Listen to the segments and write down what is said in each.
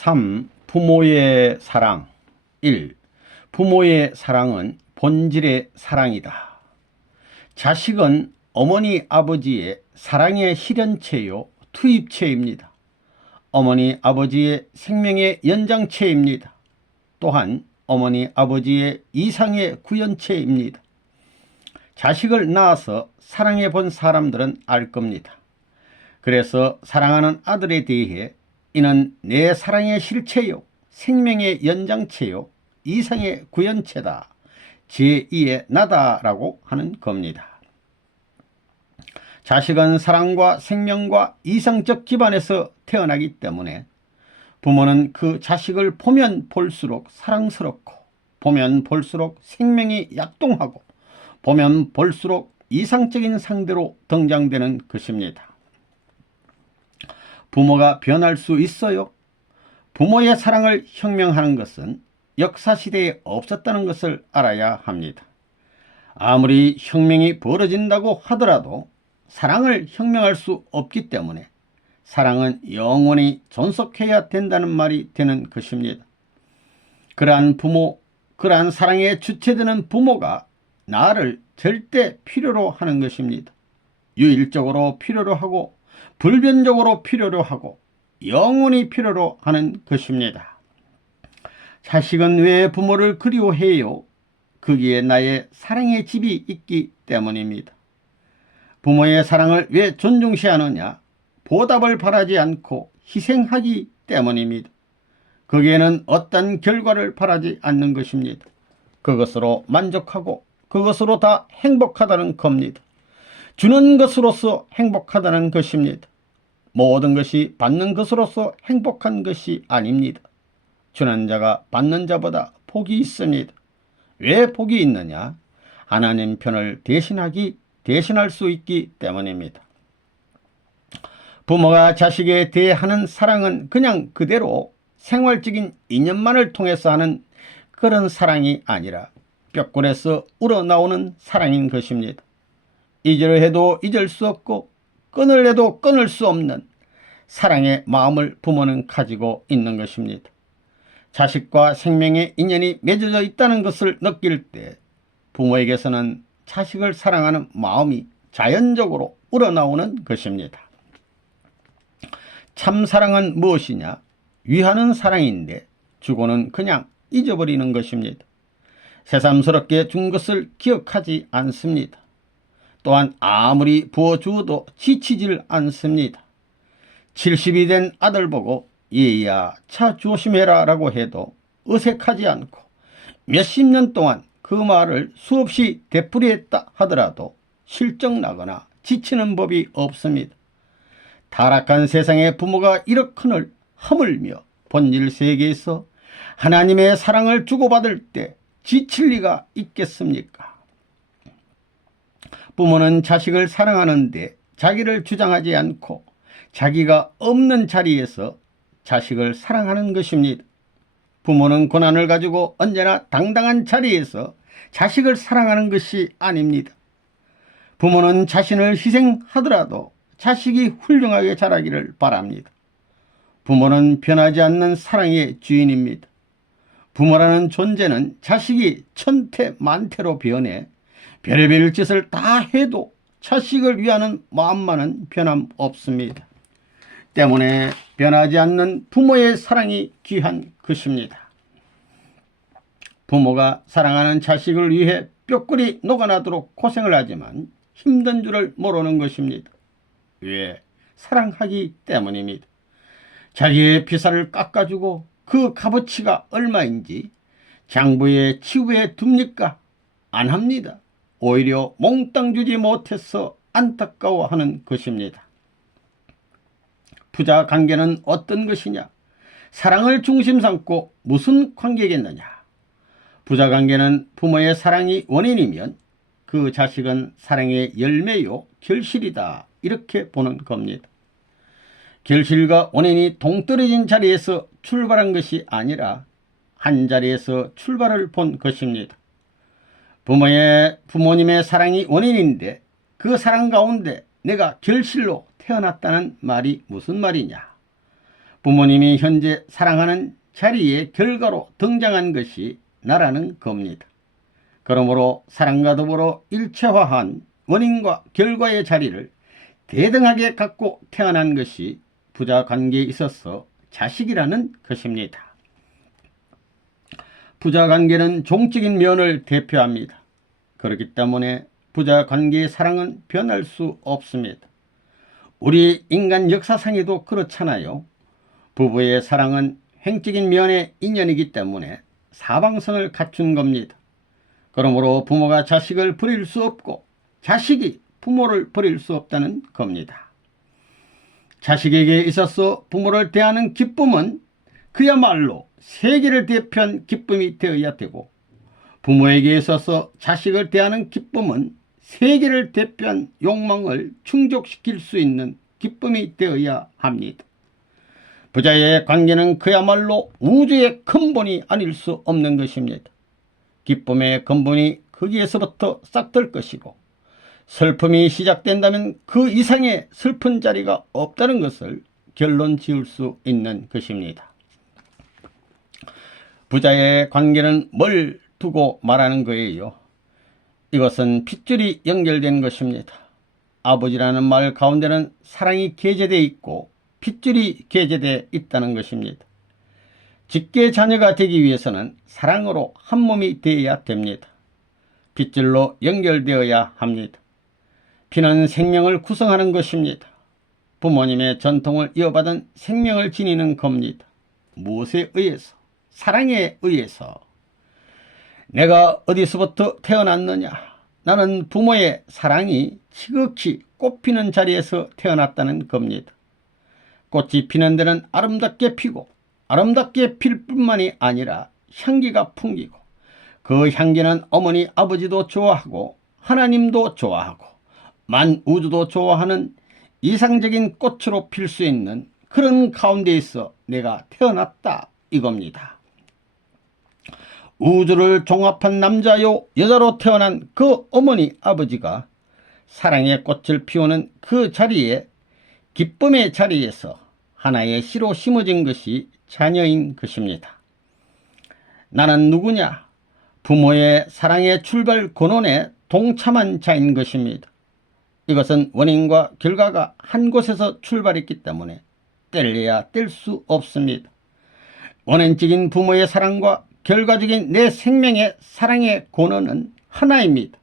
3. 부모의 사랑. 1. 부모의 사랑은 본질의 사랑이다. 자식은 어머니 아버지의 사랑의 실현체요 투입체입니다. 어머니 아버지의 생명의 연장체입니다. 또한 어머니 아버지의 이상의 구현체입니다. 자식을 낳아서 사랑해 본 사람들은 알 겁니다. 그래서 사랑하는 아들에 대해 이는 내 사랑의 실체요 생명의 연장체요 이상의 구현체다, 제2의 나다라고 하는 겁니다. 자식은 사랑과 생명과 이상적 기반에서 태어나기 때문에 부모는 그 자식을 보면 볼수록 사랑스럽고, 보면 볼수록 생명이 약동하고, 보면 볼수록 이상적인 상대로 등장되는 것입니다. 부모가 변할 수 있어요? 부모의 사랑을 혁명하는 것은 역사시대에 없었다는 것을 알아야 합니다. 아무리 혁명이 벌어진다고 하더라도 사랑을 혁명할 수 없기 때문에 사랑은 영원히 존속해야 된다는 말이 되는 것입니다. 그러한 부모, 그러한 사랑의 주체되는 부모가 나를 절대 필요로 하는 것입니다. 유일적으로 필요로 하고 불변적으로 필요로 하고 영원히 필요로 하는 것입니다. 자식은 왜 부모를 그리워해요? 거기에 나의 사랑의 집이 있기 때문입니다. 부모의 사랑을 왜 존중시하느냐? 보답을 바라지 않고 희생하기 때문입니다. 거기에는 어떤 결과를 바라지 않는 것입니다. 그것으로 만족하고 그것으로 다 행복하다는 겁니다. 주는 것으로서 행복하다는 것입니다. 모든 것이 받는 것으로서 행복한 것이 아닙니다. 주는 자가 받는 자보다 복이 있습니다. 왜 복이 있느냐? 하나님 편을 대신할 수 있기 때문입니다. 부모가 자식에 대하는 사랑은 그냥 그대로 생활적인 인연만을 통해서 하는 그런 사랑이 아니라 뼈골에서 우러나오는 사랑인 것입니다. 잊으려 해도 잊을 수 없고 끊으려도 끊을 수 없는 사랑의 마음을 부모는 가지고 있는 것입니다. 자식과 생명의 인연이 맺어져 있다는 것을 느낄 때 부모에게서는 자식을 사랑하는 마음이 자연적으로 우러나오는 것입니다. 참 사랑은 무엇이냐? 위하는 사랑인데 주고는 그냥 잊어버리는 것입니다. 새삼스럽게 준 것을 기억하지 않습니다. 또한 아무리 부어주어도 지치질 않습니다. 70이 된 아들 보고 얘야 차 조심해라 라고 해도 어색하지 않고 몇십 년 동안 그 말을 수없이 되풀이했다 하더라도 실적나거나 지치는 법이 없습니다. 타락한 세상의 부모가 이렇거늘 허물며 본질 세계에서 하나님의 사랑을 주고받을 때 지칠 리가 있겠습니까? 부모는 자식을 사랑하는데 자기를 주장하지 않고 자기가 없는 자리에서 자식을 사랑하는 것입니다. 부모는 고난을 가지고 언제나 당당한 자리에서 자식을 사랑하는 것이 아닙니다. 부모는 자신을 희생하더라도 자식이 훌륭하게 자라기를 바랍니다. 부모는 변하지 않는 사랑의 주인입니다. 부모라는 존재는 자식이 천태만태로 변해 별의별 짓을 다 해도 자식을 위하는 마음만은 변함없습니다. 때문에 변하지 않는 부모의 사랑이 귀한 것입니다. 부모가 사랑하는 자식을 위해 뼈골이 녹아나도록 고생을 하지만 힘든 줄을 모르는 것입니다. 왜? 사랑하기 때문입니다. 자기의 피살을 깎아주고 그 값어치가 얼마인지 장부에 치부해 둡니까? 안 합니다. 오히려 몽땅 주지 못해서 안타까워하는 것입니다. 부자 관계는 어떤 것이냐? 사랑을 중심 삼고 무슨 관계겠느냐? 부자 관계는 부모의 사랑이 원인이면 그 자식은 사랑의 열매요 결실이다, 이렇게 보는 겁니다. 결실과 원인이 동떨어진 자리에서 출발한 것이 아니라 한 자리에서 출발을 본 것입니다. 부모님의 사랑이 원인인데 그 사랑 가운데 내가 결실로 태어났다는 말이 무슨 말이냐? 부모님이 현재 사랑하는 자리의 결과로 등장한 것이 나라는 겁니다. 그러므로 사랑과 더불어 일체화한 원인과 결과의 자리를 대등하게 갖고 태어난 것이 부자 관계에 있어서 자식이라는 것입니다. 부자 관계는 종적인 면을 대표합니다. 그렇기 때문에 부자 관계의 사랑은 변할 수 없습니다. 우리 인간 역사상에도 그렇잖아요. 부부의 사랑은 행적인 면의 인연이기 때문에 사방성을 갖춘 겁니다. 그러므로 부모가 자식을 버릴 수 없고 자식이 부모를 버릴 수 없다는 겁니다. 자식에게 있어서 부모를 대하는 기쁨은 그야말로 세계를 대표한 기쁨이 되어야 되고, 부모에게 있어서 자식을 대하는 기쁨은 세계를 대표한 욕망을 충족시킬 수 있는 기쁨이 되어야 합니다. 부자의 관계는 그야말로 우주의 근본이 아닐 수 없는 것입니다. 기쁨의 근본이 거기에서부터 싹들 것이고, 슬픔이 시작된다면 그 이상의 슬픈 자리가 없다는 것을 결론 지을 수 있는 것입니다. 부자의 관계는 뭘 두고 말하는 거예요? 이것은 핏줄이 연결된 것입니다. 아버지라는 말 가운데는 사랑이 게재되어 있고 핏줄이 게재되어 있다는 것입니다. 직계 자녀가 되기 위해서는 사랑으로 한 몸이 되어야 됩니다. 핏줄로 연결되어야 합니다. 피는 생명을 구성하는 것입니다. 부모님의 전통을 이어받은 생명을 지니는 겁니다. 무엇에 의해서? 사랑에 의해서. 내가 어디서부터 태어났느냐? 나는 부모의 사랑이 지극히 꽃피는 자리에서 태어났다는 겁니다. 꽃이 피는 데는 아름답게 피고 아름답게 필 뿐만이 아니라 향기가 풍기고, 그 향기는 어머니 아버지도 좋아하고 하나님도 좋아하고 만우주도 좋아하는 이상적인 꽃으로 필 수 있는 그런 가운데에서 내가 태어났다 이겁니다. 우주를 종합한 남자요 여자로 태어난 그 어머니 아버지가 사랑의 꽃을 피우는 그 자리에, 기쁨의 자리에서 하나의 씨로 심어진 것이 자녀인 것입니다. 나는 누구냐? 부모의 사랑의 출발 근원에 동참한 자인 것입니다. 이것은 원인과 결과가 한 곳에서 출발했기 때문에 떼려야 뗄 수 없습니다. 원인적인 부모의 사랑과 결과적인 내 생명의 사랑의 근원은 하나입니다.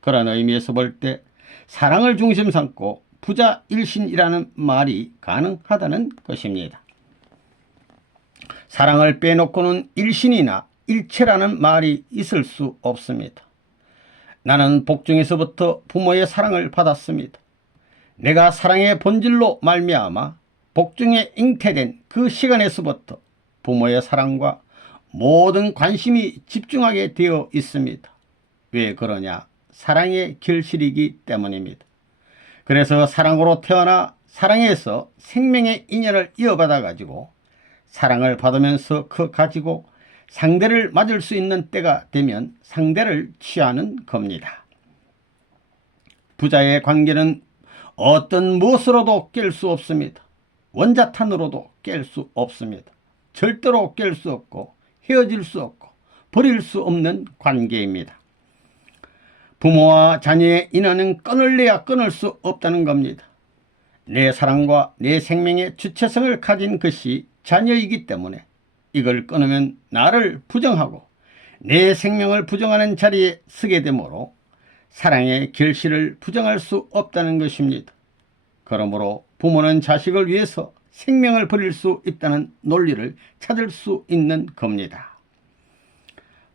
그런 의미에서 볼 때 사랑을 중심 삼고 부자 일신이라는 말이 가능하다는 것입니다. 사랑을 빼놓고는 일신이나 일체라는 말이 있을 수 없습니다. 나는 복중에서부터 부모의 사랑을 받았습니다. 내가 사랑의 본질로 말미암아 복중에 잉태된 그 시간에서부터 부모의 사랑과 모든 관심이 집중하게 되어 있습니다. 왜 그러냐? 사랑의 결실이기 때문입니다. 그래서 사랑으로 태어나 사랑에서 생명의 인연을 이어받아 가지고 사랑을 받으면서 가지고 상대를 맞을 수 있는 때가 되면 상대를 취하는 겁니다. 부자의 관계는 어떤 무엇으로도 깰 수 없습니다. 원자탄으로도 깰 수 없습니다. 절대로 깰 수 없고 헤어질 수 없고 버릴 수 없는 관계입니다. 부모와 자녀의 인연은 끊을래야 끊을 수 없다는 겁니다. 내 사랑과 내 생명의 주체성을 가진 것이 자녀이기 때문에 이걸 끊으면 나를 부정하고 내 생명을 부정하는 자리에 서게 되므로 사랑의 결실을 부정할 수 없다는 것입니다. 그러므로 부모는 자식을 위해서 생명을 버릴 수 있다는 논리를 찾을 수 있는 겁니다.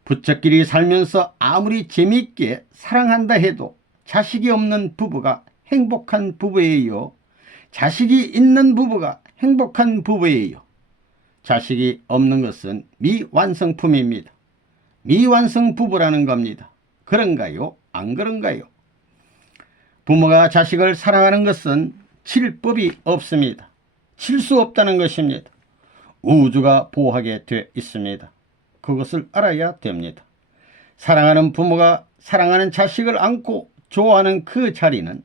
부처끼리 살면서 아무리 재미있게 사랑한다 해도 자식이 없는 부부가 행복한 부부예요. 자식이 있는 부부가 행복한 부부예요. 자식이 없는 것은 미완성품입니다. 미완성 부부라는 겁니다. 그런가요? 안 그런가요? 부모가 자식을 사랑하는 것은 칠 법이 없습니다. 칠 수 없다는 것입니다. 우주가 보호하게 되어 있습니다. 그것을 알아야 됩니다. 사랑하는 부모가 사랑하는 자식을 안고 좋아하는 그 자리는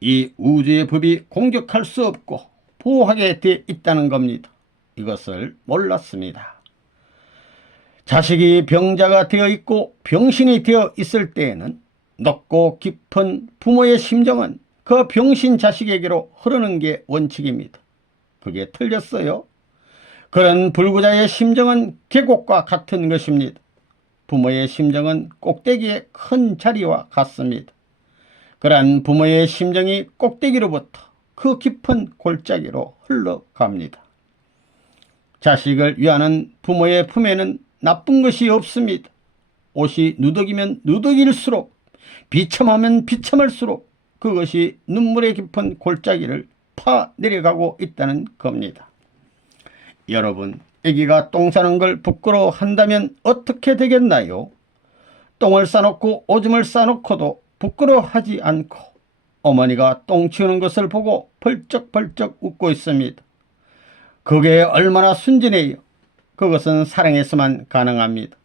이 우주의 법이 공격할 수 없고 보호하게 되어 있다는 겁니다. 이것을 몰랐습니다. 자식이 병자가 되어 있고 병신이 되어 있을 때에는 높고 깊은 부모의 심정은 그 병신 자식에게로 흐르는 게 원칙입니다. 그게 틀렸어요. 그런 불구자의 심정은 계곡과 같은 것입니다. 부모의 심정은 꼭대기의 큰 자리와 같습니다. 그러한 부모의 심정이 꼭대기로부터 그 깊은 골짜기로 흘러갑니다. 자식을 위하는 부모의 품에는 나쁜 것이 없습니다. 옷이 누더기면 누더기일수록, 비참하면 비참할수록 그것이 눈물의 깊은 골짜기를 파 내려가고 있다는 겁니다. 여러분, 아기가 똥 싸는 걸 부끄러워한다면 어떻게 되겠나요? 똥을 싸놓고 오줌을 싸놓고도 부끄러워하지 않고 어머니가 똥 치우는 것을 보고 벌쩍벌쩍 웃고 있습니다. 그게 얼마나 순진해요. 그것은 사랑에서만 가능합니다.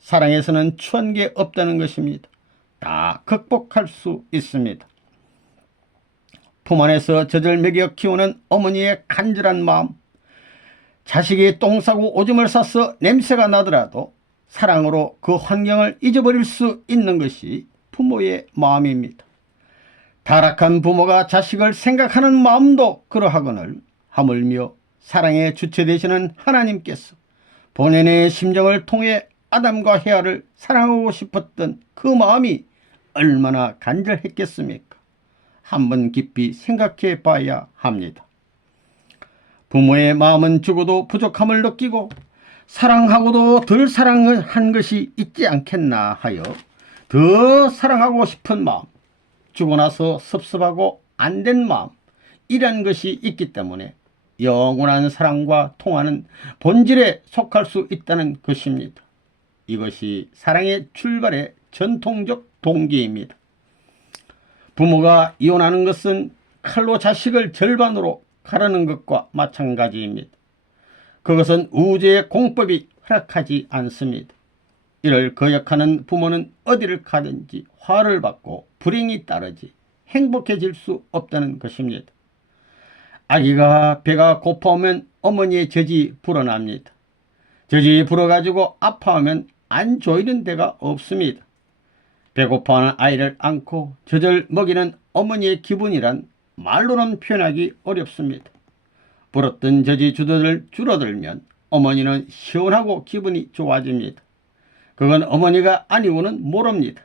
사랑에서는 추한 게 없다는 것입니다. 다 극복할 수 있습니다. 품 안에서 젖을 먹여 키우는 어머니의 간절한 마음, 자식이 똥 싸고 오줌을 싸서 냄새가 나더라도 사랑으로 그 환경을 잊어버릴 수 있는 것이 부모의 마음입니다. 타락한 부모가 자식을 생각하는 마음도 그러하거늘 하물며 사랑의 주체 되시는 하나님께서 본인의 심정을 통해 아담과 헤아를 사랑하고 싶었던 그 마음이 얼마나 간절했겠습니까? 한번 깊이 생각해 봐야 합니다. 부모의 마음은 죽어도 부족함을 느끼고 사랑하고도 덜 사랑한 것이 있지 않겠나 하여 더 사랑하고 싶은 마음, 죽고 나서 섭섭하고 안된 마음, 이란 것이 있기 때문에 영원한 사랑과 통하는 본질에 속할 수 있다는 것입니다. 이것이 사랑의 출발의 전통적 동기입니다. 부모가 이혼하는 것은 칼로 자식을 절반으로 가르는 것과 마찬가지입니다. 그것은 우주의 공법이 허락하지 않습니다. 이를 거역하는 부모는 어디를 가든지 화를 받고 불행이 따르지 행복해질 수 없다는 것입니다. 아기가 배가 고파오면 어머니의 젖이 불어납니다. 젖이 불어가지고 아파하면 안 조이는 데가 없습니다. 배고파하는 아이를 안고 젖을 먹이는 어머니의 기분이란 말로는 표현하기 어렵습니다. 불었던 젖이 줄어들면 어머니는 시원하고 기분이 좋아집니다. 그건 어머니가 아니고는 모릅니다.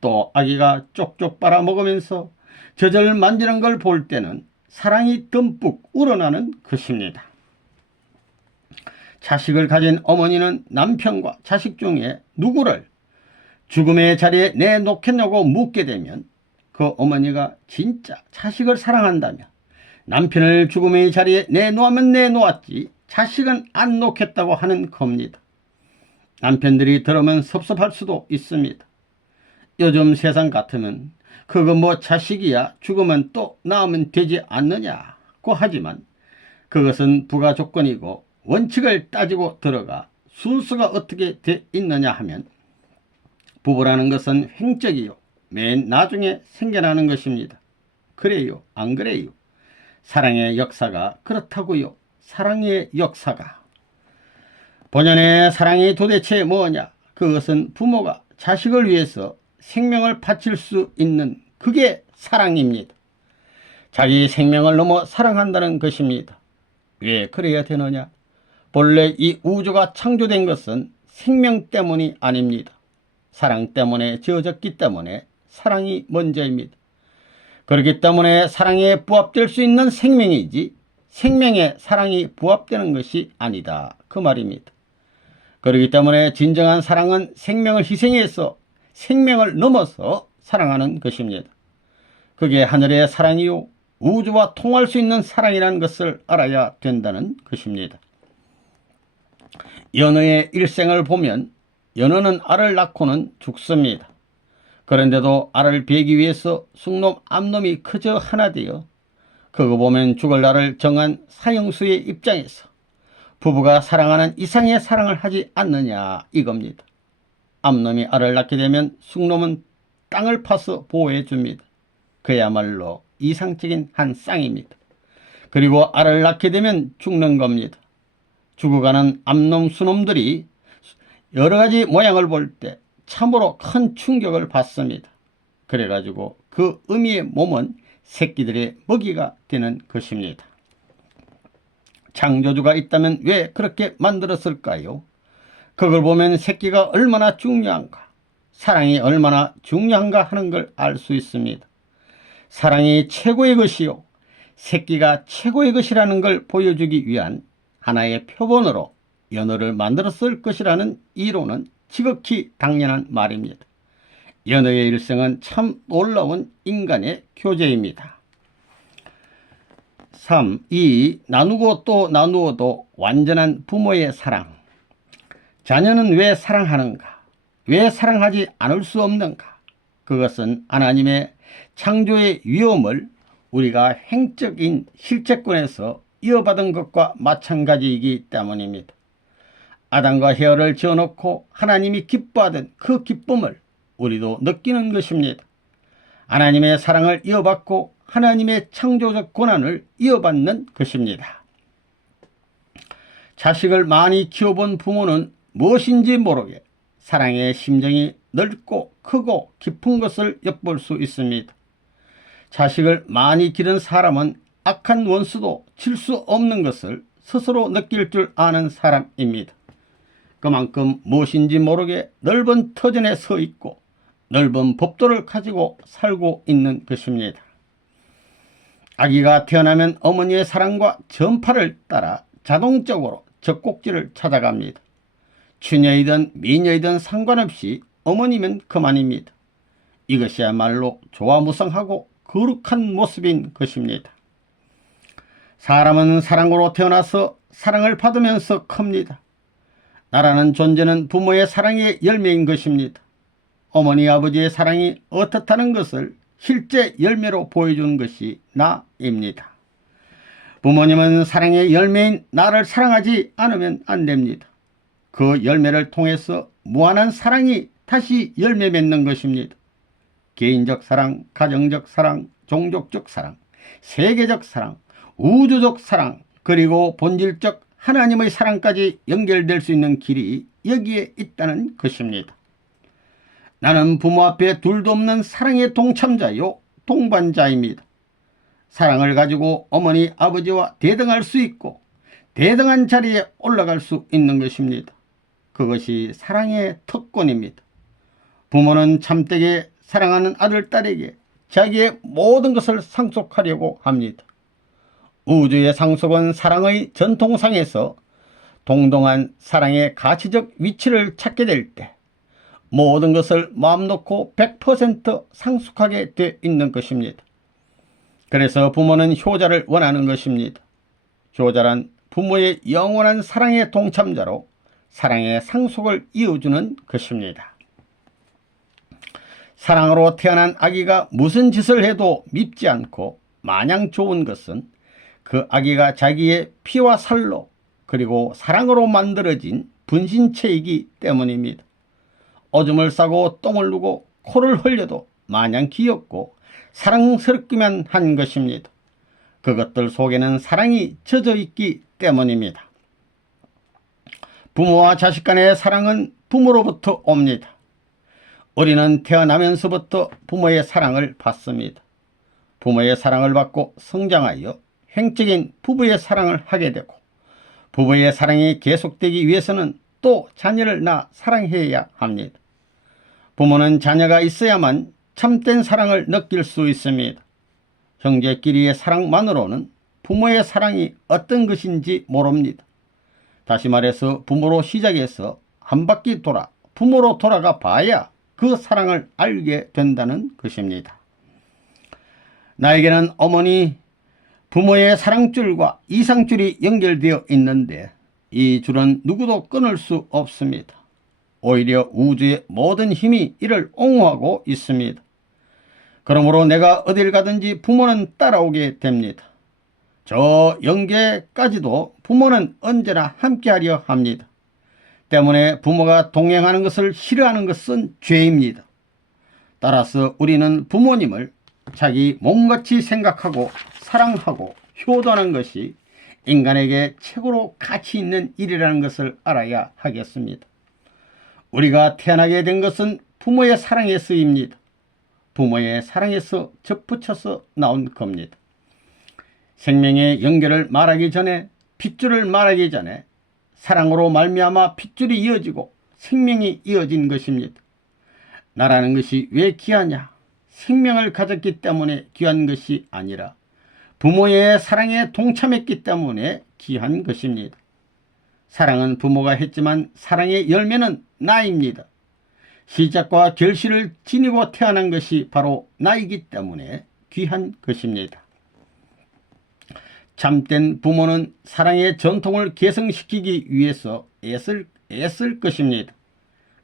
또 아기가 쪽쪽 빨아먹으면서 젖을 만지는 걸 볼 때는 사랑이 듬뿍 우러나는 것입니다. 자식을 가진 어머니는 남편과 자식 중에 누구를 죽음의 자리에 내놓겠냐고 묻게 되면 그 어머니가 진짜 자식을 사랑한다면 남편을 죽음의 자리에 내놓으면 내놓았지 자식은 안 놓겠다고 하는 겁니다. 남편들이 들으면 섭섭할 수도 있습니다. 요즘 세상 같으면 그거 뭐 자식이야 죽으면 또 낳으면 되지 않느냐고 하지만 그것은 부가 조건이고 원칙을 따지고 들어가 순서가 어떻게 돼 있느냐 하면 부부라는 것은 횡적이요 맨 나중에 생겨나는 것입니다. 그래요? 안 그래요? 사랑의 역사가 그렇다고요. 사랑의 역사가. 본연의 사랑이 도대체 뭐냐? 그것은 부모가 자식을 위해서 생명을 바칠 수 있는 그게 사랑입니다. 자기 생명을 넘어 사랑한다는 것입니다. 왜 그래야 되느냐? 본래 이 우주가 창조된 것은 생명 때문이 아닙니다. 사랑 때문에 지어졌기 때문에 사랑이 먼저입니다. 그렇기 때문에 사랑에 부합될 수 있는 생명이지 생명에 사랑이 부합되는 것이 아니다. 그 말입니다. 그렇기 때문에 진정한 사랑은 생명을 희생해서 생명을 넘어서 사랑하는 것입니다. 그게 하늘의 사랑이요 우주와 통할 수 있는 사랑이라는 것을 알아야 된다는 것입니다. 연어의 일생을 보면 연어는 알을 낳고는 죽습니다. 그런데도 알을 베기 위해서 숭놈 암놈이 그저 하나 되어 그거 보면 죽을 날을 정한 사형수의 입장에서 부부가 사랑하는 이상의 사랑을 하지 않느냐 이겁니다. 암놈이 알을 낳게 되면 숭놈은 땅을 파서 보호해 줍니다. 그야말로 이상적인 한 쌍입니다. 그리고 알을 낳게 되면 죽는 겁니다. 죽어가는 암놈 수놈들이 여러 가지 모양을 볼 때 참으로 큰 충격을 받습니다. 그래가지고 그 어미의 몸은 새끼들의 먹이가 되는 것입니다. 창조주가 있다면 왜 그렇게 만들었을까요? 그걸 보면 새끼가 얼마나 중요한가, 사랑이 얼마나 중요한가 하는 걸 알 수 있습니다. 사랑이 최고의 것이요 새끼가 최고의 것이라는 걸 보여주기 위한 하나의 표본으로 연어를 만들었을 것이라는 이론은 지극히 당연한 말입니다. 연어의 일생은 참 놀라운 인간의 교제입니다. 3. 나누고 또 나누어도 완전한 부모의 사랑. 자녀는 왜 사랑하는가? 왜 사랑하지 않을 수 없는가? 그것은 하나님의 창조의 위엄을 우리가 행적인 실체권에서 이어받은 것과 마찬가지이기 때문입니다. 아담과 헤어를 지어놓고 하나님이 기뻐하던 그 기쁨을 우리도 느끼는 것입니다. 하나님의 사랑을 이어받고 하나님의 창조적 권한을 이어받는 것입니다. 자식을 많이 키워본 부모는 무엇인지 모르게 사랑의 심정이 넓고 크고 깊은 것을 엿볼 수 있습니다. 자식을 많이 기른 사람은 악한 원수도 칠 수 없는 것을 스스로 느낄 줄 아는 사람입니다. 그만큼 무엇인지 모르게 넓은 터전에 서 있고 넓은 법도를 가지고 살고 있는 것입니다. 아기가 태어나면 어머니의 사랑과 전파를 따라 자동적으로 젖꼭지를 찾아갑니다. 처녀이든 미녀이든 상관없이 어머니면 그만입니다. 이것이야말로 조화무성하고 거룩한 모습인 것입니다. 사람은 사랑으로 태어나서 사랑을 받으면서 큽니다. 나라는 존재는 부모의 사랑의 열매인 것입니다. 어머니 아버지의 사랑이 어떻다는 것을 실제 열매로 보여주는 것이 나입니다. 부모님은 사랑의 열매인 나를 사랑하지 않으면 안 됩니다. 그 열매를 통해서 무한한 사랑이 다시 열매 맺는 것입니다. 개인적 사랑, 가정적 사랑, 종족적 사랑, 세계적 사랑, 우주적 사랑, 그리고 본질적 하나님의 사랑까지 연결될 수 있는 길이 여기에 있다는 것입니다. 나는 부모 앞에 둘도 없는 사랑의 동참자요 동반자입니다. 사랑을 가지고 어머니 아버지와 대등할 수 있고 대등한 자리에 올라갈 수 있는 것입니다. 그것이 사랑의 특권입니다. 부모는 참되게 사랑하는 아들, 딸에게 자기의 모든 것을 상속하려고 합니다. 우주의 상속은 사랑의 전통상에서 동등한 사랑의 가치적 위치를 찾게 될 때 모든 것을 마음 놓고 100% 상속하게 돼 있는 것입니다. 그래서 부모는 효자를 원하는 것입니다. 효자란 부모의 영원한 사랑의 동참자로 사랑의 상속을 이어주는 것입니다. 사랑으로 태어난 아기가 무슨 짓을 해도 밉지 않고 마냥 좋은 것은 그 아기가 자기의 피와 살로 그리고 사랑으로 만들어진 분신체이기 때문입니다. 오줌을 싸고 똥을 누고 코를 흘려도 마냥 귀엽고 사랑스럽기만 한 것입니다. 그것들 속에는 사랑이 젖어 있기 때문입니다. 부모와 자식 간의 사랑은 부모로부터 옵니다. 우리는 태어나면서부터 부모의 사랑을 받습니다. 부모의 사랑을 받고 성장하여 횡적인 부부의 사랑을 하게 되고 부부의 사랑이 계속되기 위해서는 또 자녀를 낳아 사랑해야 합니다. 부모는 자녀가 있어야만 참된 사랑을 느낄 수 있습니다. 형제끼리의 사랑만으로는 부모의 사랑이 어떤 것인지 모릅니다. 다시 말해서 부모로 시작해서 한 바퀴 돌아 부모로 돌아가 봐야 그 사랑을 알게 된다는 것입니다. 나에게는 어머니, 부모의 사랑줄과 이상줄이 연결되어 있는데 이 줄은 누구도 끊을 수 없습니다. 오히려 우주의 모든 힘이 이를 옹호하고 있습니다. 그러므로 내가 어딜 가든지 부모는 따라오게 됩니다. 저 영계까지도 부모는 언제나 함께하려 합니다. 때문에 부모가 동행하는 것을 싫어하는 것은 죄입니다. 따라서 우리는 부모님을 자기 몸같이 생각하고 사랑하고 효도하는 것이 인간에게 최고로 가치 있는 일이라는 것을 알아야 하겠습니다. 우리가 태어나게 된 것은 부모의 사랑에서입니다. 부모의 사랑에서 접붙여서 나온 겁니다. 생명의 연결을 말하기 전에, 핏줄을 말하기 전에 사랑으로 말미암아 핏줄이 이어지고 생명이 이어진 것입니다. 나라는 것이 왜 귀하냐? 생명을 가졌기 때문에 귀한 것이 아니라 부모의 사랑에 동참했기 때문에 귀한 것입니다. 사랑은 부모가 했지만 사랑의 열매는 나입니다. 시작과 결실을 지니고 태어난 것이 바로 나이기 때문에 귀한 것입니다. 참된 부모는 사랑의 전통을 계승시키기 위해서 애쓸 것입니다.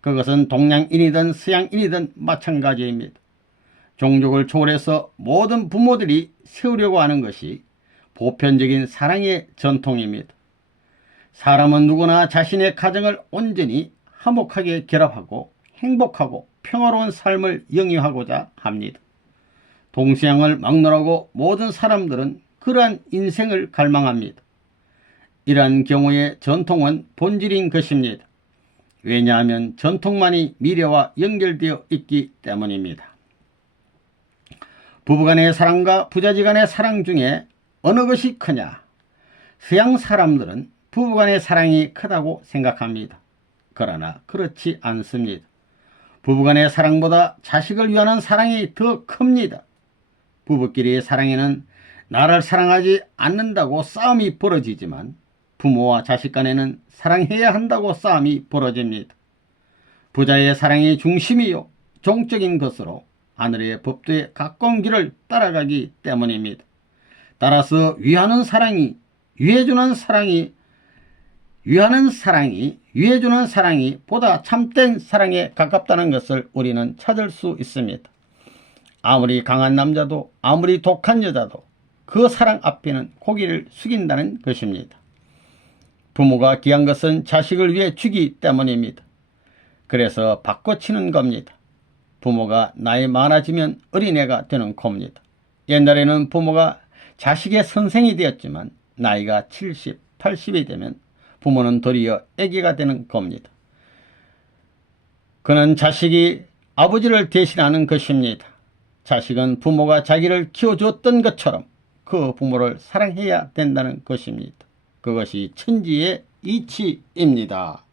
그것은 동양인이든 서양인이든 마찬가지입니다. 종족을 초월해서 모든 부모들이 세우려고 하는 것이 보편적인 사랑의 전통입니다. 사람은 누구나 자신의 가정을 온전히 화목하게 결합하고 행복하고 평화로운 삶을 영위하고자 합니다. 동서양을 막론하고 모든 사람들은 그러한 인생을 갈망합니다. 이러한 경우에 전통은 본질인 것입니다. 왜냐하면 전통만이 미래와 연결되어 있기 때문입니다. 부부간의 사랑과 부자지간의 사랑 중에 어느 것이 크냐? 서양 사람들은 부부간의 사랑이 크다고 생각합니다. 그러나 그렇지 않습니다. 부부간의 사랑보다 자식을 위하는 사랑이 더 큽니다. 부부끼리의 사랑에는 나를 사랑하지 않는다고 싸움이 벌어지지만 부모와 자식 간에는 사랑해야 한다고 싸움이 벌어집니다. 부자의 사랑이 중심이요 종적인 것으로 하늘의 법도에 가까운 길을 따라가기 때문입니다. 따라서 위하는 사랑이 위해주는 사랑이 보다 참된 사랑에 가깝다는 것을 우리는 찾을 수 있습니다. 아무리 강한 남자도 아무리 독한 여자도 그 사랑 앞에는 고개를 숙인다는 것입니다. 부모가 귀한 것은 자식을 위해 주기 때문입니다. 그래서 바꿔치는 겁니다. 부모가 나이 많아지면 어린애가 되는 겁니다. 옛날에는 부모가 자식의 선생이 되었지만 나이가 70, 80이 되면 부모는 도리어 아기가 되는 겁니다. 그는 자식이 아버지를 대신하는 것입니다. 자식은 부모가 자기를 키워줬던 것처럼 그 부모를 사랑해야 된다는 것입니다. 그것이 천지의 이치입니다.